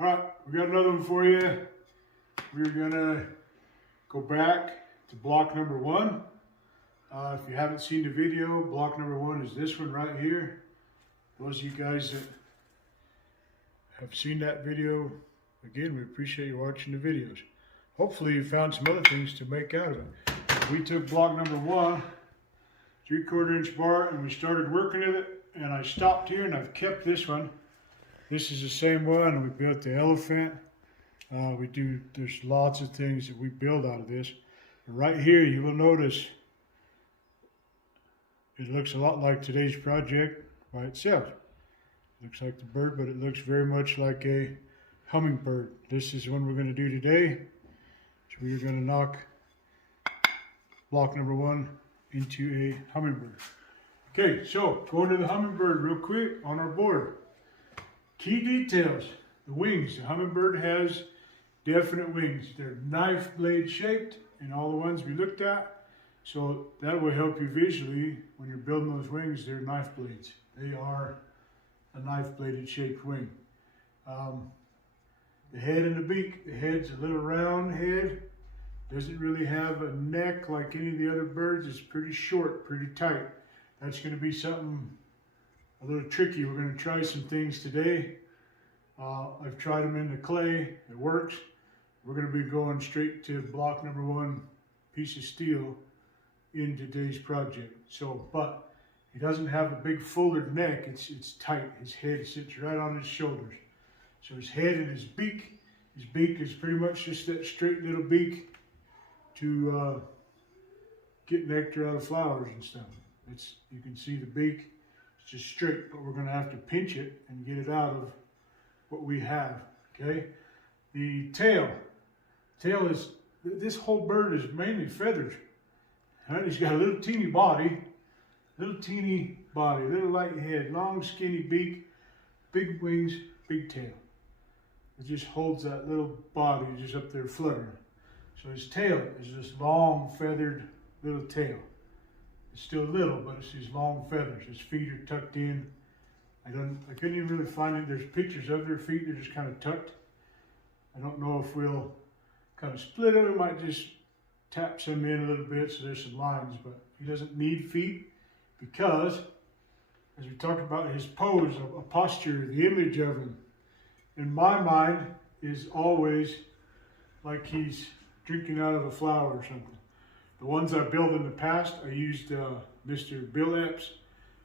All right, we got another one for you. We're gonna go back to block number one. If you haven't seen the video, block number one is this one right here. Those of you guys that have seen that video, again, we appreciate you watching the videos. Hopefully you found some other things to make out of it. We took block number one, 3/4 inch bar, and we started working with it, and I stopped here and I've kept this one. This is the same one. We built the elephant. There's lots of things that we build out of this. And right here, you will notice it looks a lot like today's project by itself. It looks like the bird, but it looks very much like a hummingbird. This is the one we're going to do today. So we're going to knock block number one into a hummingbird. Okay, so going to the hummingbird real quick on our board. Key details, the wings. The hummingbird has definite wings. They're knife blade shaped in all the ones we looked at. So that will help you visually when you're building those wings. They're knife blades. They are a knife bladed shaped wing. The head and the beak. The head's a little round head. Doesn't really have a neck like any of the other birds. It's pretty short, pretty tight. That's going to be something a little tricky. We're going to try some things today. I've tried them in the clay. It works. We're going to be going straight to block number one piece of steel in today's project. So, but he doesn't have a big folded neck. It's tight. His head sits right on his shoulders. So his head and his beak is pretty much just that straight little beak to get nectar out of flowers and stuff. You can see the beak. It's just straight, but we're going to have to pinch it and get it out of what we have, okay? The tail is, this whole bird is mainly feathers. Right? He's got a little teeny body, little light head, long skinny beak, big wings, big tail. It just holds that little body just up there fluttering. So his tail is this long feathered little tail. It's still little, but it's these long feathers. His feet are tucked in. I couldn't even really find it. There's pictures of their feet. They're just kind of tucked. I don't know if we'll kind of split it. We might just tap some in a little bit so there's some lines, but he doesn't need feet because, as we talked about, his pose, a posture, the image of him, in my mind, is always like he's drinking out of a flower or something. The ones I built in the past, I used Mr. Bill Epps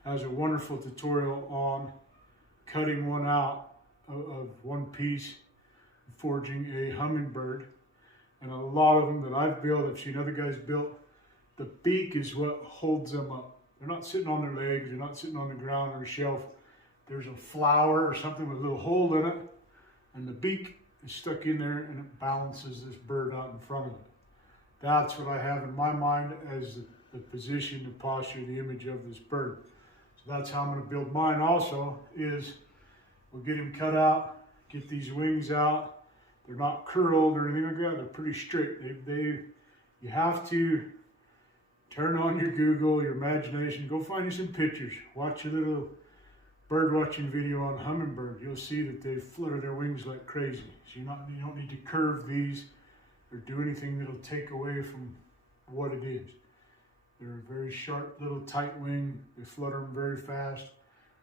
has a wonderful tutorial on cutting one out of one piece, forging a hummingbird. And a lot of them that I've built, I've seen other guys build, the beak is what holds them up. They're not sitting on their legs, they're not sitting on the ground or a shelf. There's a flower or something with a little hole in it, and the beak is stuck in there and it balances this bird out in front of it. That's what I have in my mind as the position, the posture, the image of this bird. So that's how I'm going to build mine also, is we'll get him cut out, get these wings out. They're not curled or anything like that. They're pretty straight. You have to turn on your Google, your imagination, go find you some pictures. Watch a little bird watching video on hummingbird. You'll see that they flutter their wings like crazy. So you don't need to curve these or do anything that'll take away from what it is. They're a very sharp little tight wing. They flutter them very fast.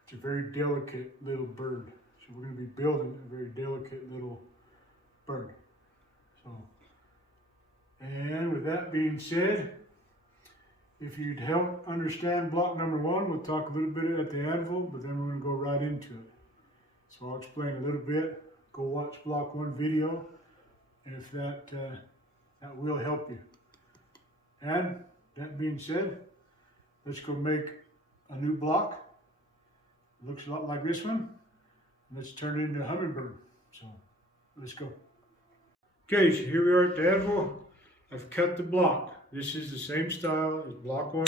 It's a very delicate little bird. So we're going to be building a very delicate little bird. So, and with that being said, if you'd help understand block number one, we'll talk a little bit at the anvil, but then we're going to go right into it. So I'll explain a little bit. Go watch block one video, and if that will help you. And that being said, let's go make a new block. It looks a lot like this one. Let's turn it into a hummingbird. So let's go. Okay, so here we are at the anvil. I've cut the block. This is the same style as block one.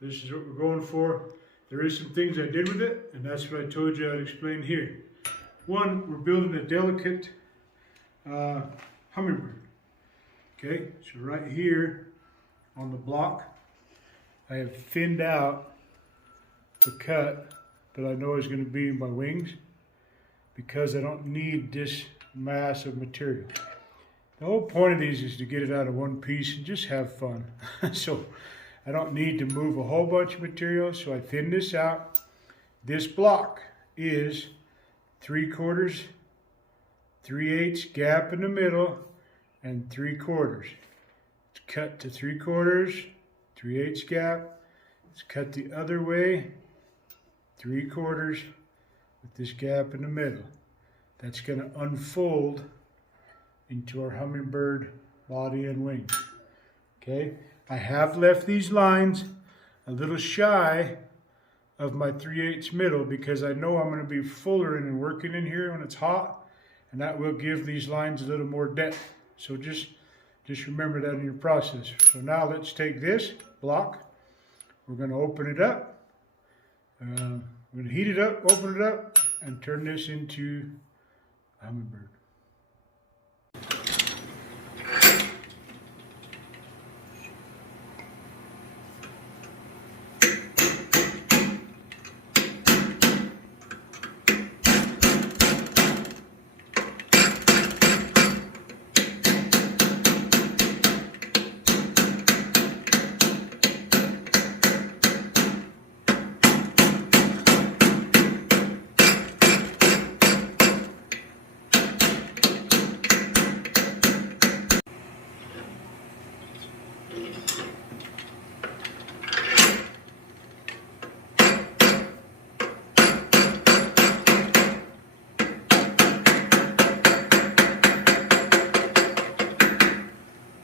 This is what we're going for. There is some things I did with it, and that's what I told you I'd explain here. One, we're building a delicate hummingbird. Okay, so right here on the block, I have thinned out the cut that I know is going to be in my wings. because I don't need this mass of material. The whole point of these is to get it out of one piece and just have fun. So I don't need to move a whole bunch of material, so I thin this out. This block is 3/4, 3/8 gap in the middle, and 3/4. It's cut to 3/4, 3/8 gap. It's cut the other way, 3/4 with this gap in the middle. That's going to unfold into our hummingbird body and wings. Okay, I have left these lines a little shy of my 3/8 middle because I know I'm going to be fullering and working in here when it's hot, and that will give these lines a little more depth. So just remember that in your process. So now let's take this block. We're going to open it up. We're going to heat it up, open it up, and turn this into a hummingbird.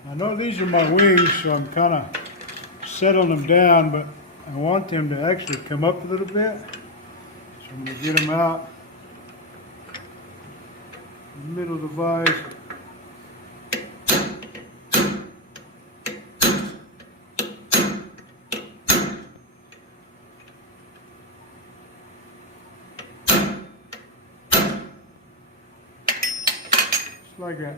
I know these are my wings, so I'm kind of settling them down, but I want them to actually come up a little bit. So I'm going to get them out in the middle of the vise. Just like that.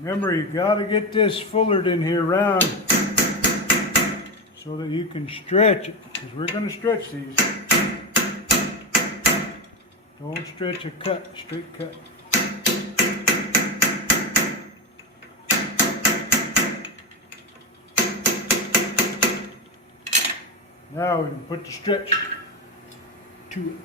Remember, you got to get this fullered in here round so that you can stretch it, because we're going to stretch these. Don't stretch a cut, straight cut. Now we can put the stretch to it.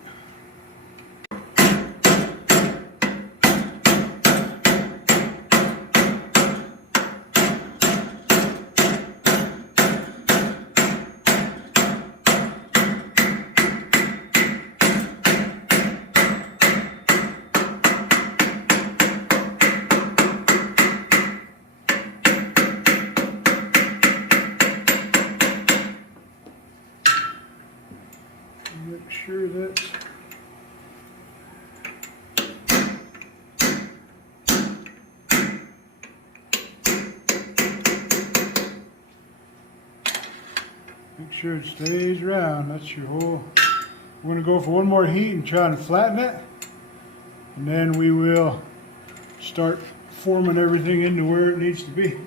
Make sure that's make sure it stays round. That's your whole. We're going to go for one more heat and try and flatten it, and then we will start forming everything into where it needs to be.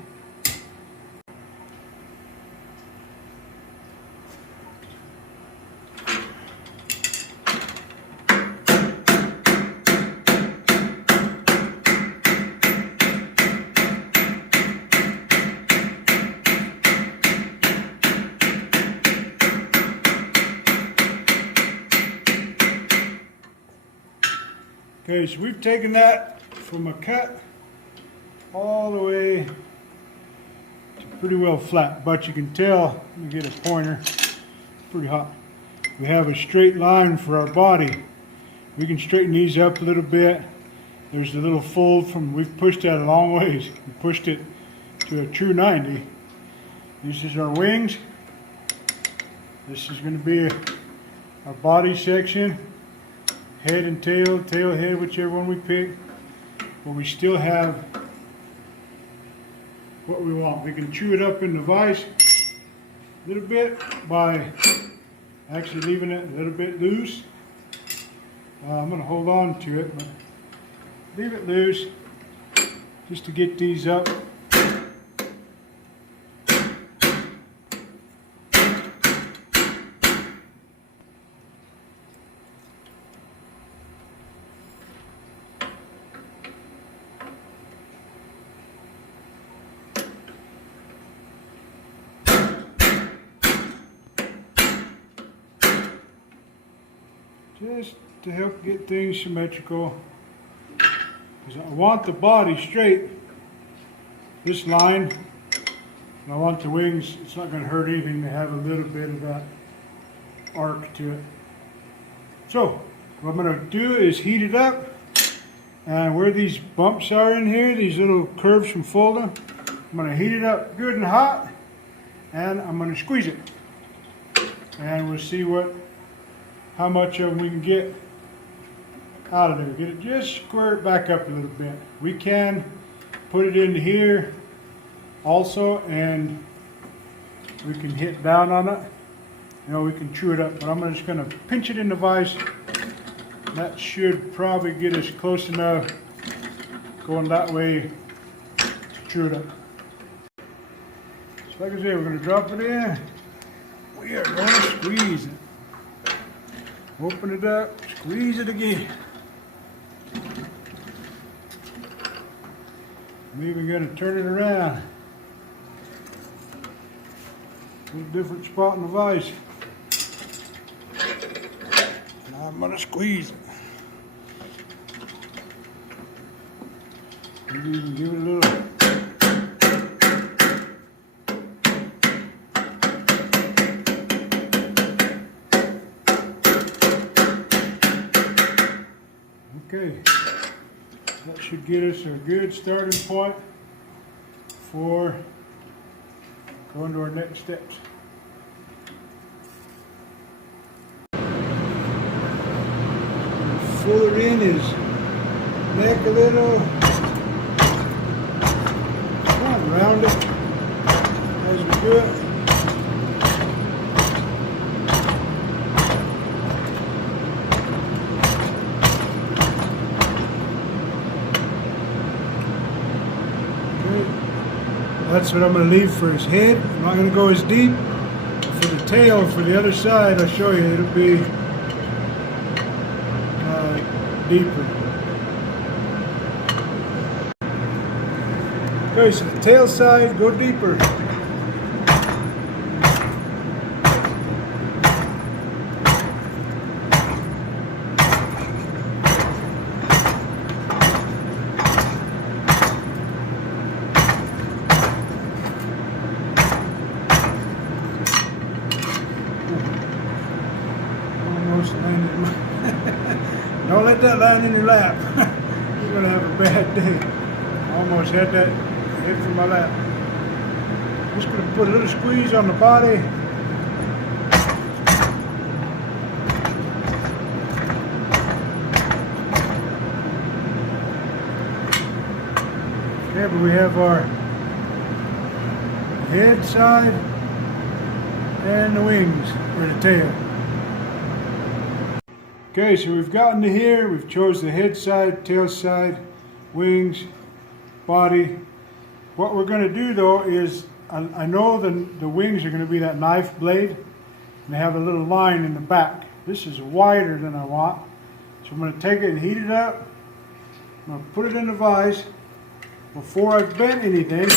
Okay, so we've taken that from a cut all the way to pretty well flat, but you can tell, let me get a pointer, pretty hot. We have a straight line for our body. We can straighten these up a little bit. There's a little fold from, we've pushed that a long ways. We pushed it to a true 90. This is our wings. This is going to be our body section. Head and tail, tail, head, whichever one we pick. But we still have what we want. We can chew it up in the vise a little bit by actually leaving it a little bit loose. I'm going to hold on to it, but leave it loose just to get these up. Just to help get things symmetrical, because I want the body straight, this line, and I want the wings, it's not going to hurt anything to have a little bit of that arc to it. So what I'm going to do is heat it up, and where these bumps are in here, these little curves from folding, I'm going to heat it up good and hot, and I'm going to squeeze it, and we'll see how much of them we can get out of there. Get it just square it back up a little bit. We can put it into here also, and we can hit down on it. You know, we can chew it up, but I'm just going to pinch it in the vise. That should probably get us close enough going that way to chew it up. So like I said, we're going to drop it in. We are going to squeeze it. Open it up, squeeze it again. I'm even going to turn it around. A little different spot in the vise. Now I'm going to squeeze it. Maybe even give it a little. Okay, that should get us a good starting point for going to our next steps. Fuller in his neck a little, kind of round it as we do it. That's what I'm going to leave for his head. I'm not going to go as deep. For the tail, for the other side, I'll show you, it'll be deeper. Okay, so the tail side, go deeper. Don't let that land in your lap. You're going to have a bad day. Almost had that hit from my lap. Just going to put a little squeeze on the body. Okay, but we have our head side and the wings, or the tail. Okay, so we've gotten to here. We've chose the head side, tail side, wings, body. What we're going to do though is, I know the wings are going to be that knife blade, and they have a little line in the back. This is wider than I want. So I'm going to take it and heat it up. I'm going to put it in the vise. Before I've bent anything,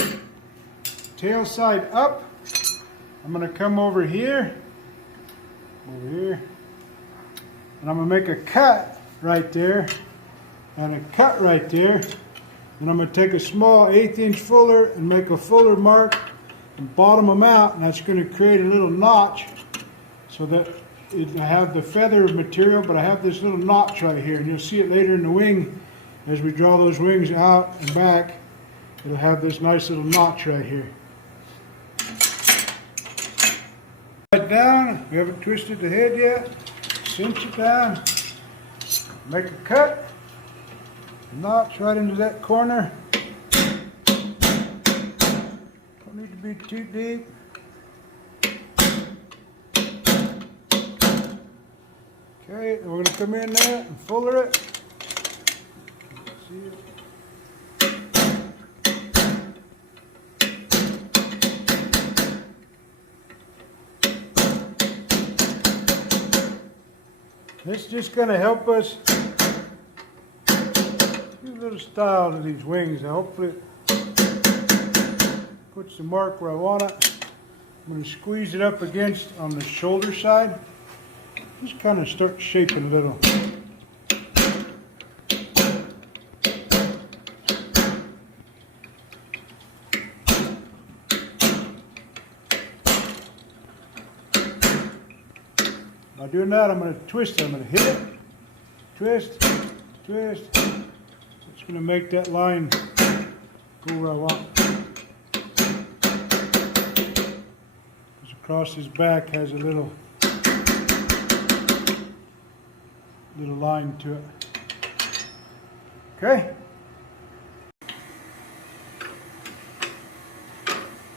tail side up, I'm going to come over here, and I'm going to make a cut right there, and a cut right there. And I'm going to take a small 1/8 inch fuller and make a fuller mark and bottom them out, and that's going to create a little notch so that I have the feather material, but I have this little notch right here, and you'll see it later in the wing as we draw those wings out and back. It'll have this nice little notch right here. Right down, we haven't twisted the head yet. Cinch it down, make a cut, notch right into that corner. Don't need to be too deep. Okay, we're going to come in there and fuller it. See it. This is just going to help us give a little style to these wings, and hopefully it puts the mark where I want it. I'm going to squeeze it up against on the shoulder side. Just kind of start shaping a little. By doing that, I'm going to twist it. I'm going to hit it, twist, twist. It's going to make that line go where I want. Because across his back has a little line to it. Okay?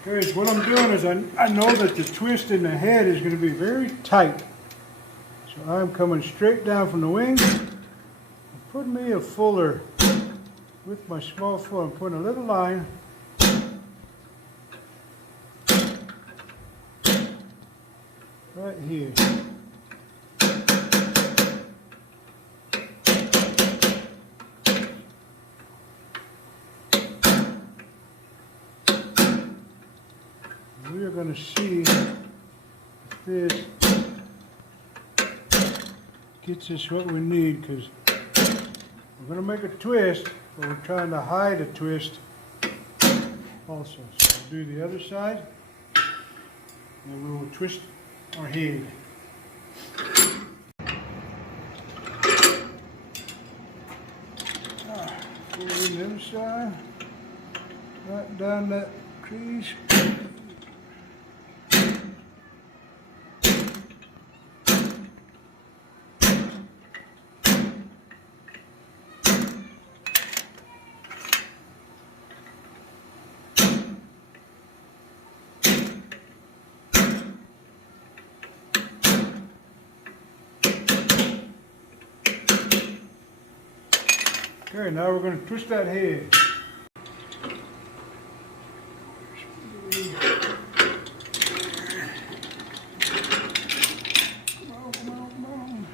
Okay, so what I'm doing is I know that the twist in the head is going to be very tight. So I'm coming straight down from the wing. Put me a fuller with my small fuller. I'm putting a little line. Right here. We are going to see if this gets us what we need, because we're going to make a twist, but we're trying to hide a twist also. So we'll do the other side, and we will twist our head. Pull in the other side, right down that crease. Okay, now we're going to twist that head. Come on.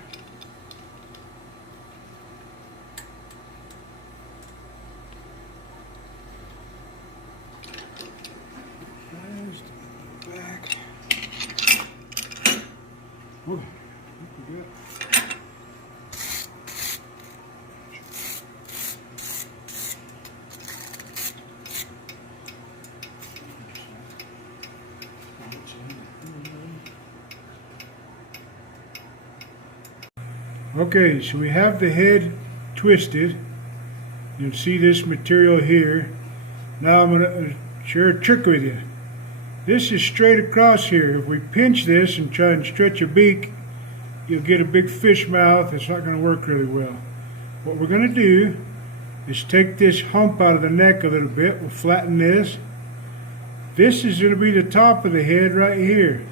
Back. Oh, look at that. Okay, so we have the head twisted. You'll see this material here. Now I'm going to share a trick with you. This is straight across here. If we pinch this and try and stretch a beak, you'll get a big fish mouth. It's not going to work really well. What we're going to do is take this hump out of the neck a little bit. We'll flatten this. This is going to be the top of the head right here.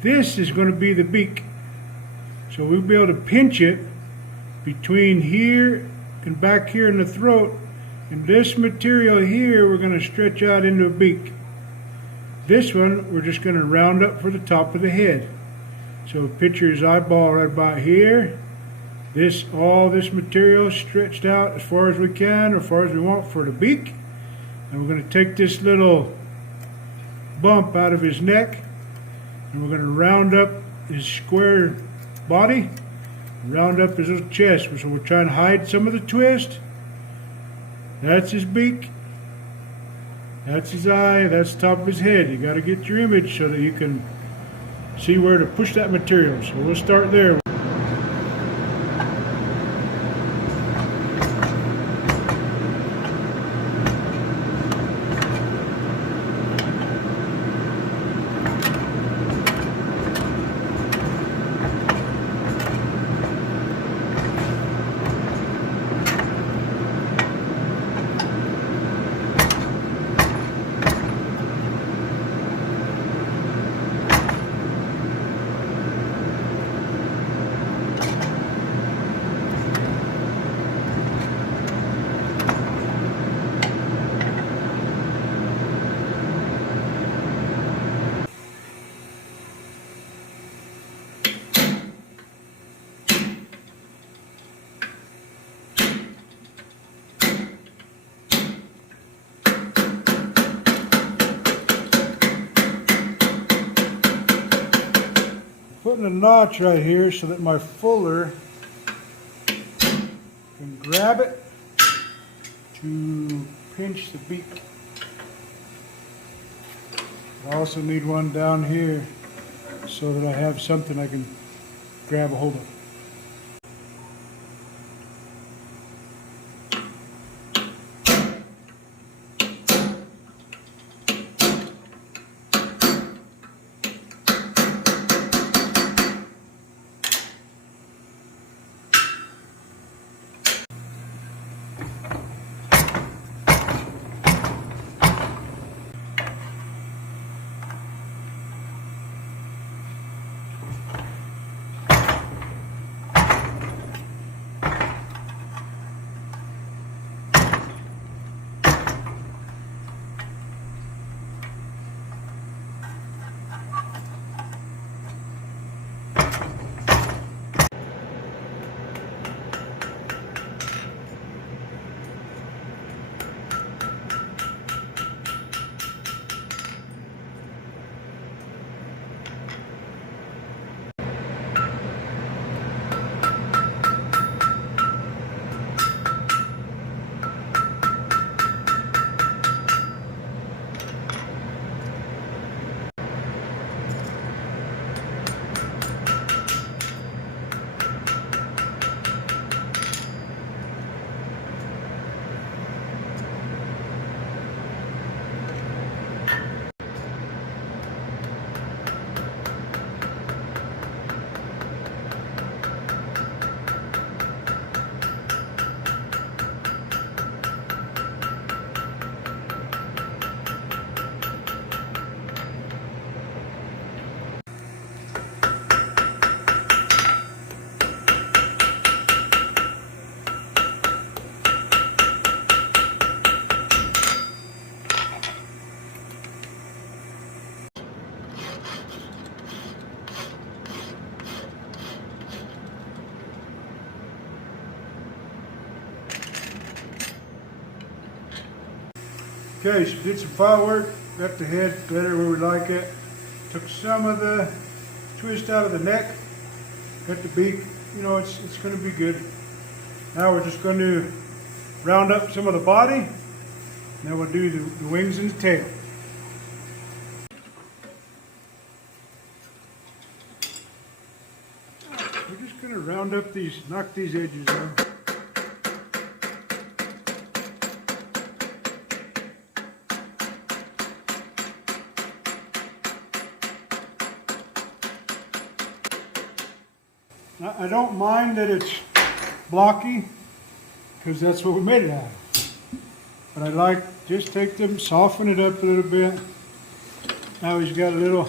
This is going to be the beak. So we'll be able to pinch it between here and back here in the throat. And this material here we're going to stretch out into a beak. This one we're just going to round up for the top of the head. So picture his eyeball right about here. All this material stretched out as far as we can, or as far as we want for the beak. And we're going to take this little bump out of his neck, and we're going to round up his square body, round up his little chest. So we're trying to hide some of the twist. That's his beak. That's his eye, that's the top of his head. You got to get your image so that you can see where to push that material. So we'll start there. Putting a notch right here so that my fuller can grab it to pinch the beak. I also need one down here so that I have something I can grab a hold of. Okay, so did some file work, got the head better where we like it. Took some of the twist out of the neck, got the beak, you know, it's going to be good. Now we're just going to round up some of the body, and then we'll do the wings and the tail. We're just going to round up these, knock these edges out. I don't mind that it's blocky, because that's what we made it out of. But I like, just take them, soften it up a little bit. Now he's got a little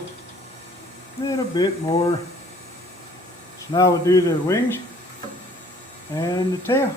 bit more. So now we'll do the wings and the tail.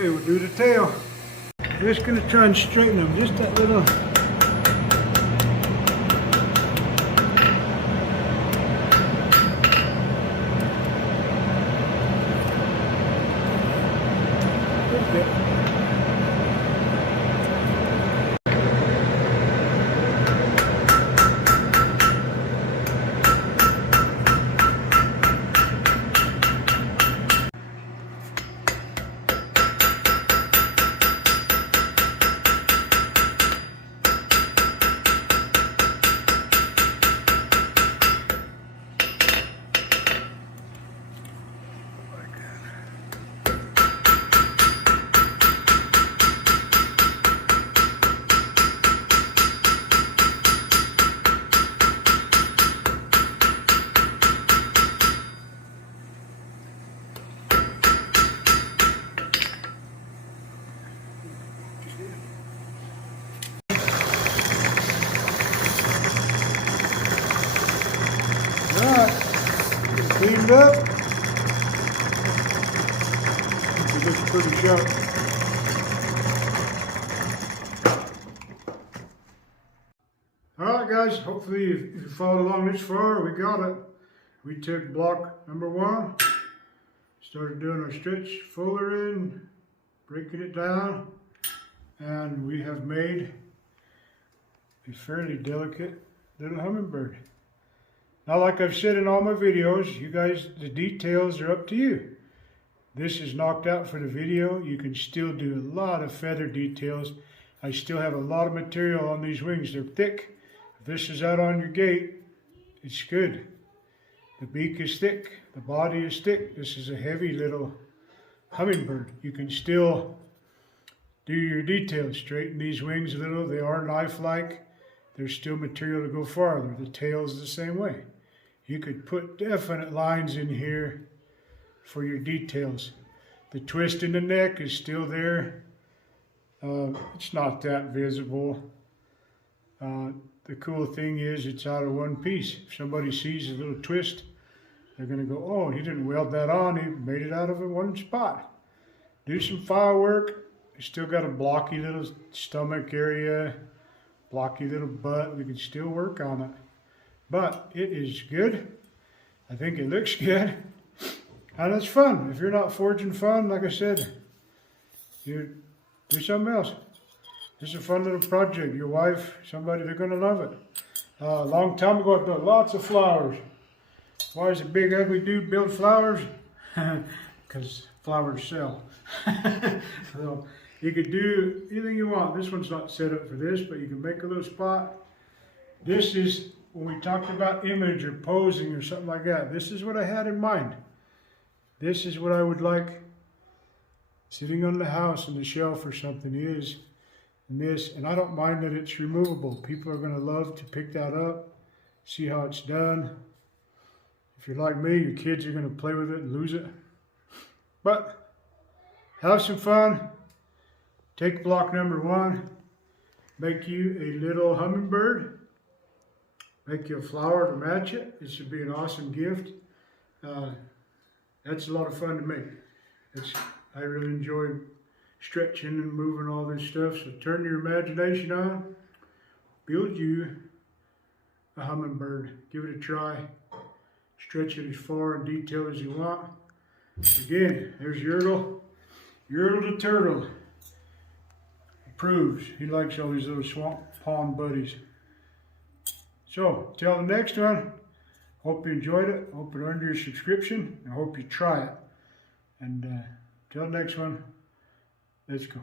Okay, we'll do the tail. We're just gonna try and straighten them, just that little. Cleaned up. It looks pretty sharp. Alright guys, hopefully if you followed along this far, we got it. We took block number 1, started doing our stretch fuller in, breaking it down, and we have made a fairly delicate little hummingbird. Now, like I've said in all my videos, you guys, the details are up to you. This is knocked out for the video. You can still do a lot of feather details. I still have a lot of material on these wings. They're thick. If this is out on your gate, it's good. The beak is thick. The body is thick. This is a heavy little hummingbird. You can still do your details. Straighten these wings a little. They are knife-like. There's still material to go farther. The tail is the same way. You could put definite lines in here for your details. The twist in the neck is still there. It's not that visible. The cool thing is it's out of one piece. If somebody sees a little twist, they're going to go, oh, he didn't weld that on. He made it out of one spot. Do some file work. You still got a blocky little stomach area, blocky little butt. We can still work on it. But it is good. I think it looks good. And it's fun. If you're not forging fun, like I said, you do something else. This is a fun little project. Your wife, somebody, they're going to love it. A long time ago, I built lots of flowers. Why is a big ugly dude build flowers? Because flowers sell. So you could do anything you want. This one's not set up for this, but you can make a little spot. This is when we talked about image or posing or something like that. This is what I had in mind. This is what I would like sitting on the house on the shelf or something is. And I don't mind that it's removable. People are going to love to pick that up, see how it's done. If you're like me, your kids are going to play with it and lose it. But have some fun. Take block number 1. Make you a little hummingbird. Make you a flower to match it. It should be an awesome gift. That's a lot of fun to make. I really enjoy stretching and moving all this stuff. So turn your imagination on. Build you a hummingbird. Give it a try. Stretch it as far in detail as you want. Again, there's Yertle. Yertle the turtle. Approves. He likes all these little swamp pond buddies. So, till the next one, hope you enjoyed it. Hope it earned your subscription. I hope you try it. And till the next one, let's go.